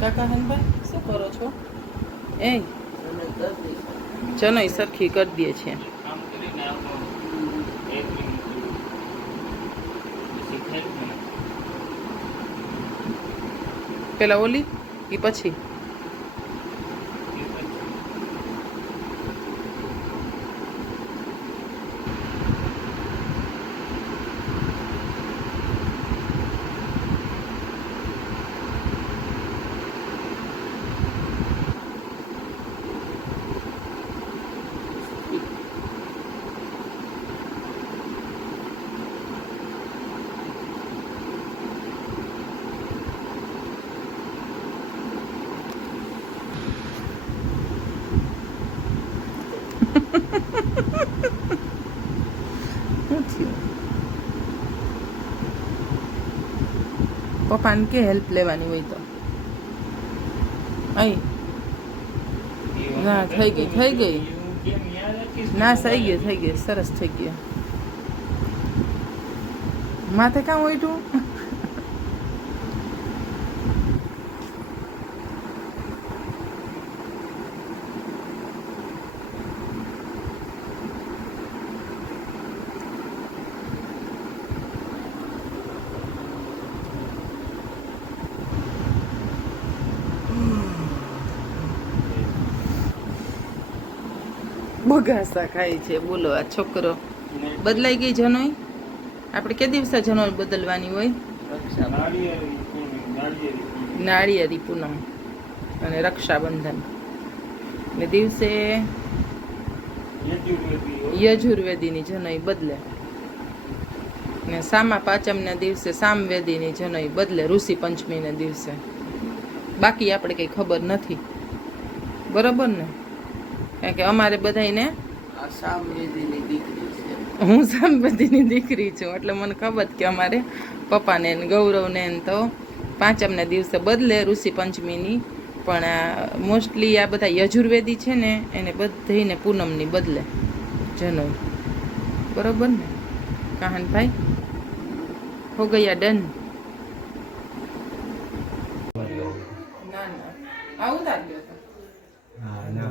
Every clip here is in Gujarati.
કાકા હનભાઈ શું કરો છો? એ ચનો સરખી કરી દે છે. પેલા ઓલી એ પછી. પપ્પાને કે હેલ્પ લેવાની હોય તો. અહીં. ના, થઈ ગઈ, થઈ ગઈ. ના થઈ ગઈ થઈ ગઈ સરસ થઈ ગઈ. માથે કાં હોય તું બગાસા ખાય છે. બોલો, આ છોકરો બદલાઈ ગઈ જનોઈ? આપણે કે દિવસે જનોઈ બદલવાની હોય. નાળિયેરી પૂનમ અને રક્ષાબંધન. ને દિવસે યજુર્વેદીની જનોઈ બદલે. ને સામા પાંચમના દિવસે સામવેદીની જનોઈ બદલે ઋષિ પંચમીના દિવસે. બાકી આપણે કંઈ ખબર નથી. બરાબર ને? કારણ કે અમારે બધાયને આ દીકરી છે. હું સામવેદીની દીકરી છું એટલે મને ખબર કે અમારે પપ્પાને ગૌરવને ને તો પાંચમના દિવસે બદલે ઋષિ પંચમીની. પણ આ મોસ્ટલી આ બધા યજુર્વેદી છે ને એને બધીને પૂનમની બદલે. જનો બરોબર ને? કાહનભાઈ? હો ગયા ડન. ના ના. આ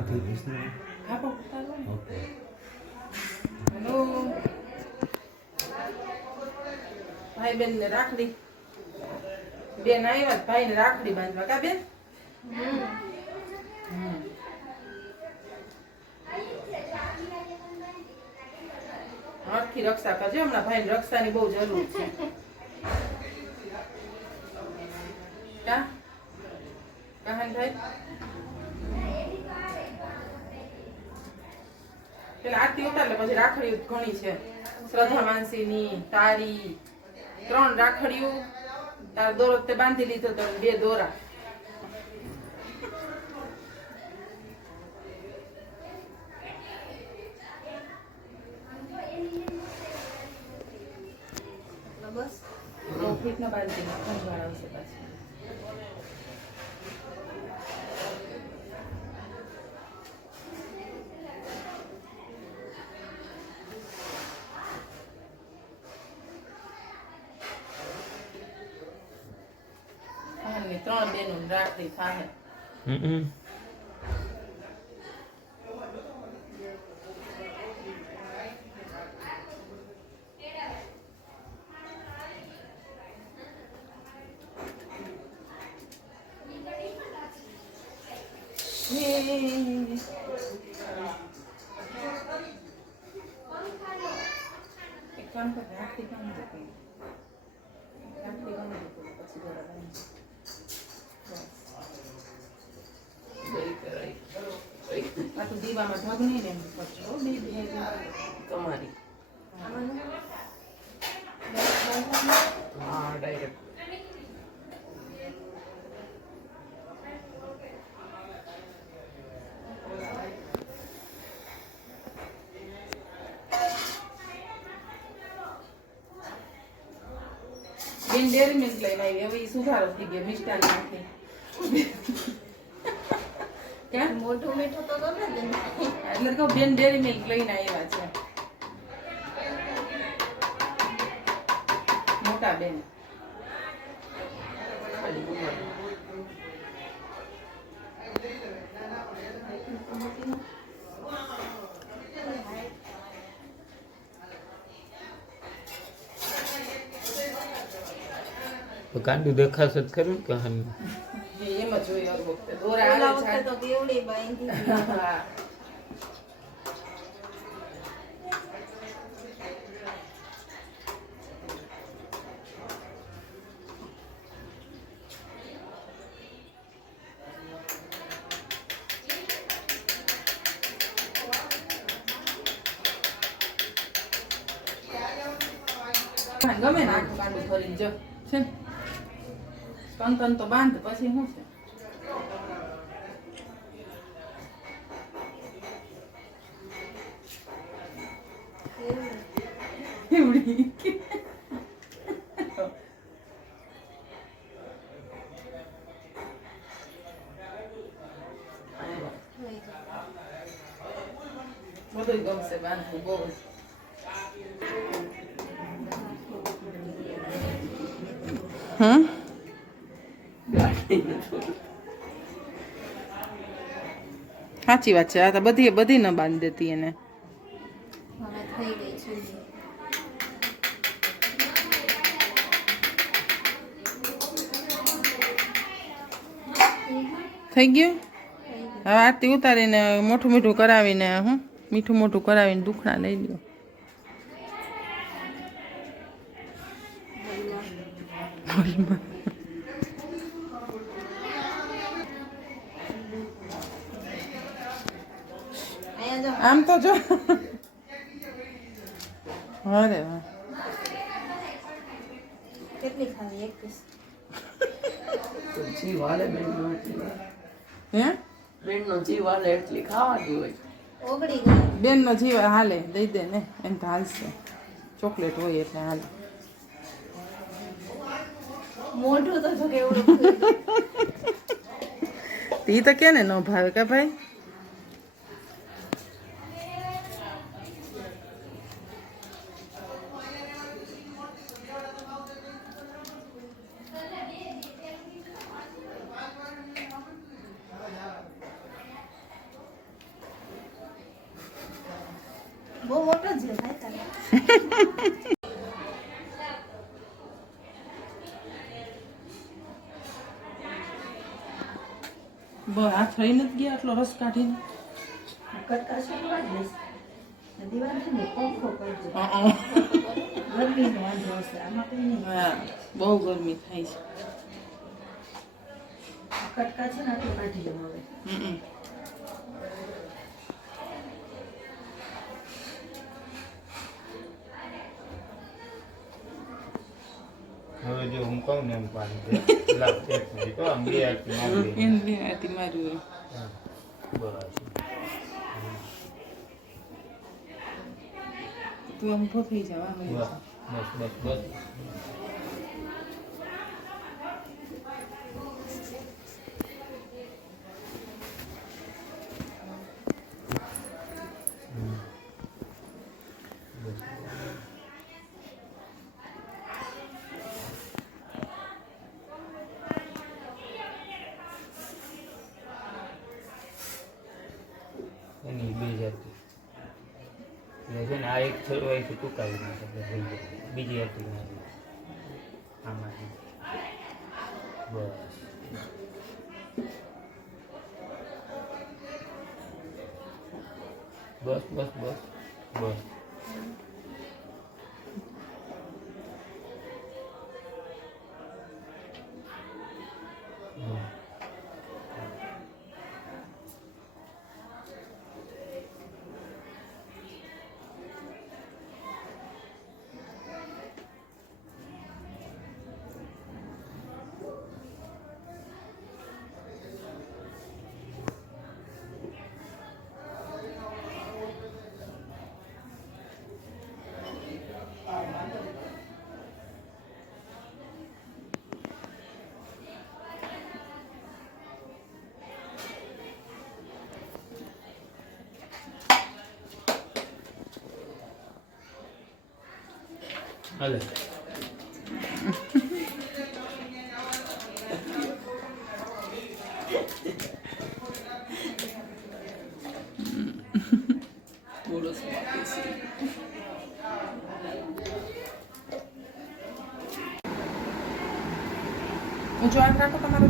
ઉતાર્યો હતો હા ના કીધીશ ને હા પણ ઉતારવો ને. ઓકે હેલો ભાઈ બેન ને રાખડી બેન આવ્યા ભાઈ ને રાખડી બાંધવા કા બેન હમ. હરખી રક્ષા કરજો હમણાં ભાઈ ને રક્ષાની બહુ જરૂર છે. કા? કહન ભાઈ? પેલા આરતી ઉતારલે પછી રાખડીઓ ઘણી છે. શ્રદ્ધા માનસીની તારી ત્રણ રાખડીઓ તાર દોરો તે બાંધી લીધો તો બે દોરા. બસ. બહુ ના બાંધી ખંજવાળ આવશે પાછી. કહાની ત્રણ બેનું રાખડી થાય એક કામ કર રાખડી બાંધી દે કોઈ. રાખડી બાંધી દે કોઈ, પછી દોરા બાંધી દે. બસ. આ તો દીવામાં ઢગ નહીં ને એમ કરજો હો, બે બે તમારી. હા ડાયરેક્ટ બેન ડેરી મિલ્ક લઈને આવી. હવે ઈ સુધારો થઈ ગયો મિષ્ટાન નાખી. ક્યાં મોટો મીઠો તો બેન ડેરી મિલ્ક લઈને આવ્યા છે. મોટા બેન. કાંડું દેખાશે જ ખરું કે ગમે ને આખું કાંડું ફરીને જો. છે તન તન તો બાંધ પછી શું છે? એવડી બધું ગમશે બાંધવું બહુ હમ સાચી વાત છે આ તો બધી બધી ન બાંધી દેતી એને થઈ ગયું? હવે આરતી ઉતારીને મોઠું મીઠું કરાવીને હું મીઠું મોઠું કરાવીને દુખણા લઈ લ્યો. આમ તો જો. અરે વાહ કેટલી ખાવી? એક પીસ હે? બેનનો જીવ હાલે એટલી ખાવાની હોય. ઓગળી ગઈ. બેનનો જીવ હાલે દઈ દે ને એમ તો હાલશે. ચોકલેટ હોય એટલે હાલે. મોઢું તો જો કેવડું ખુલ્લું. તો કે ને ન ભાવે કે ભાઈ? બહુ મોટો જ બ હાથ રહી નથી ગયા આટલો રસ કાઢીને. બહુ ગરમી થાય છે. કટકા છે ને આટલું કાઢી લો હવે હમ. હવે જો હું કહું ને એમ પાણી મિનિટ હો, આમ બે હાથથી મારી. એને બે માર્યું હા, બસ તું આમ થઈ જાવ બસ બસ બસ બસ એની બે જાતિ એટલે છોડો અહીંથી ટૂંકાવી નાખે બીજી હતી આમાંથી. બસ. બસ બસ બસ. બસ હમ. હાલે. ઊંચો રાખો તમારો